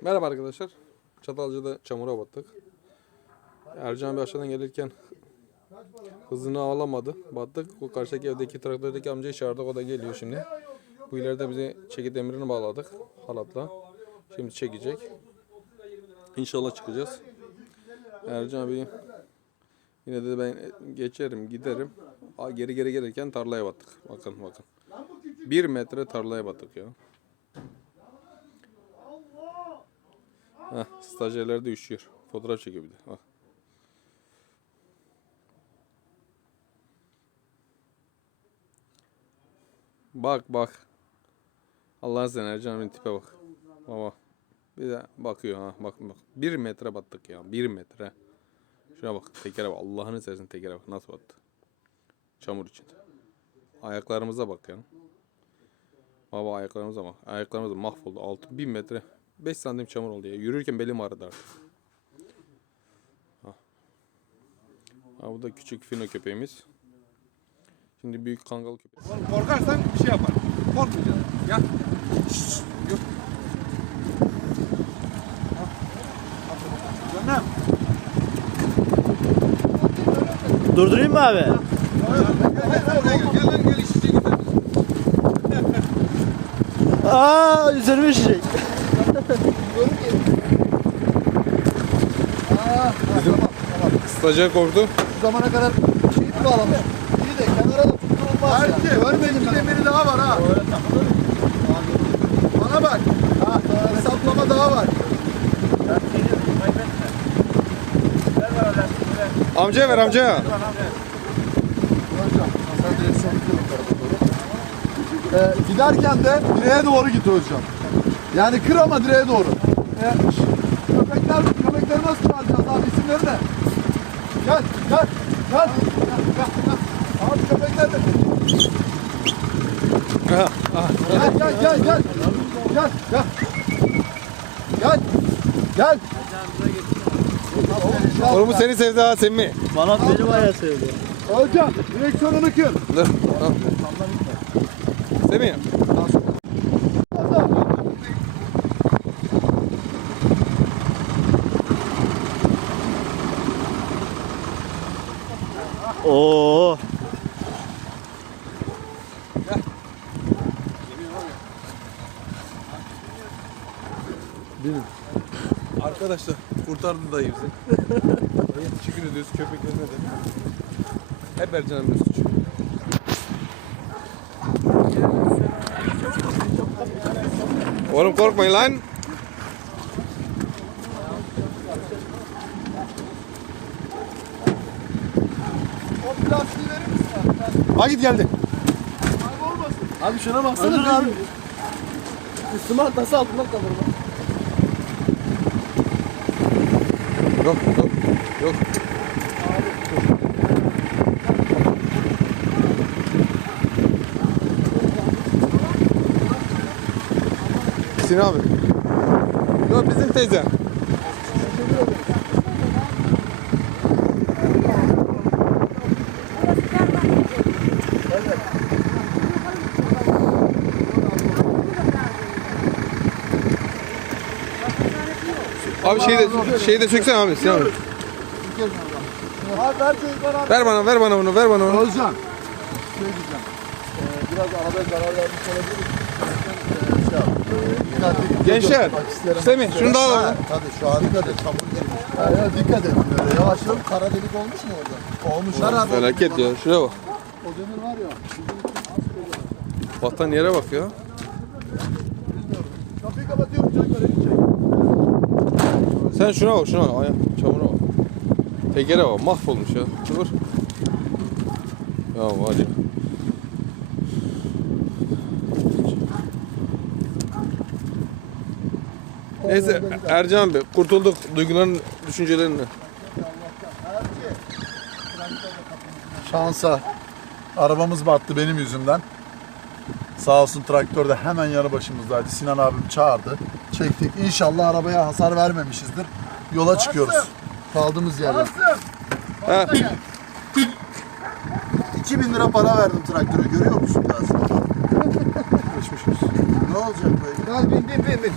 Merhaba arkadaşlar. Çatalca'da çamura battık. Ercan bir aşağıdan gelirken hızını alamadı. Battık. O karşıdaki evdeki traktördeki amcayı çağırdık. O da geliyor şimdi. Bu ileride bize çeki demirini bağladık halatla. Şimdi çekecek. İnşallah çıkacağız. Ercan abi yine de ben geçerim giderim. Geri geri gelirken tarlaya battık. Bakın bakın. Bir metre tarlaya battık ya. Heh, stajyerler de üşüyor. Fotoğraf çekiyor bir de. Bak. Bak bak. Allah'ın sen Ercan abinin tipe bak. Baba. Bir de bakıyor ha. Bak bak. Bir metre battık ya. Bir metre. Şuna bak. Tekere bak. Allah'ını seversen tekere bak. Nasıl battı. Çamur içinde. Ayaklarımıza bak ya. Baba ayaklarımıza bak. Ayaklarımız da mahvoldu. Altı bin metre. 5 santim çamur oldu ya. Yürürken belim ağrıdı artık. Ha. Ha, bu da küçük fino köpeğimiz. Şimdi büyük kangal köpek. Korkarsan bir şey yapar. Korkmayacaksın. Gel. Şşş, Yok. Canım. Durdurayım mı abi? Gel gel buraya gel. Gel lan gel üzerime şişecek. Stajyer korktu. Bu zamana kadar şey bağlamış? İyi de kenara da tutturulmaz ya. Belki görmedin bir demiri daha var ha. Bana bak. Ha, hesaplama daha var. Amcaya ver amcaya. Ee, giderken de direğe doğru git hocam. Yani kır ama direğe doğru. Şş, köpekler, köpekleri nasıl çağıracağız abi isimleri ne? Gel, gel, gel. Gel, gel, gel. Abi köpekler de. Gel, gel, gel, gel. Gel, gel. Gel. Gel. Oğlum bu seni sevdi ha Semmi. Bana beni bayağı sevdi. Hocam direksiyonunu kır. Dur. Semmi. Oo. Arkadaşlar kurtardı dayı bizi. Dayı teşekkür ediyoruz köpeklerine de. Hep Ercan abinin suçu. Oğlum korkmayın lan. O plastiği verir misin abi? Ha git geldi. Abi şuna baksana abi. Üstüme atması altından kalır mı? Yok yok yok. Sinan abi. Yok bizim teyze. Abi şeyi de şeyi de söksene abi Sinan abi. Abi ver çocuklar abi. Ver bana ver bana bunu ver bana onu. Hocam. Şey diyeceğim. Ee, biraz arabaya zarar vermiş olabiliriz. Ee, şey yap, ee, dikkatli. Gençler, Bak, isterim. Semih, şunu da al Ha. Tabii şu an dikkat et. Çamur girmiş. Ha, ya, dikkat et. Böyle yavaşlayalım. Kara delik olmuş mu orada? Olmuş. Abi. Felaket ya. Şuraya bak. O demir var ya. Batan yere bak ya. Sen şuna bak şuna. Ay, çamura bak. Tekere bak. Mahvolmuş ya. Dur. Ya var ya. Neyse Ercan Bey kurtulduk duyguların düşüncelerini. Şansa. Arabamız battı benim yüzümden. Sağ olsun traktör de hemen yanı başımızdaydı. Sinan abim çağırdı. Çektik. İnşallah arabaya hasar vermemişizdir. Yola çıkıyoruz. Kaldığımız yerden. Ha, 2000 lira para verdim traktöre. Görüyor musun Gazi? geçmiş olsun. Ne olacak böyle? Gel bin bin bin bin.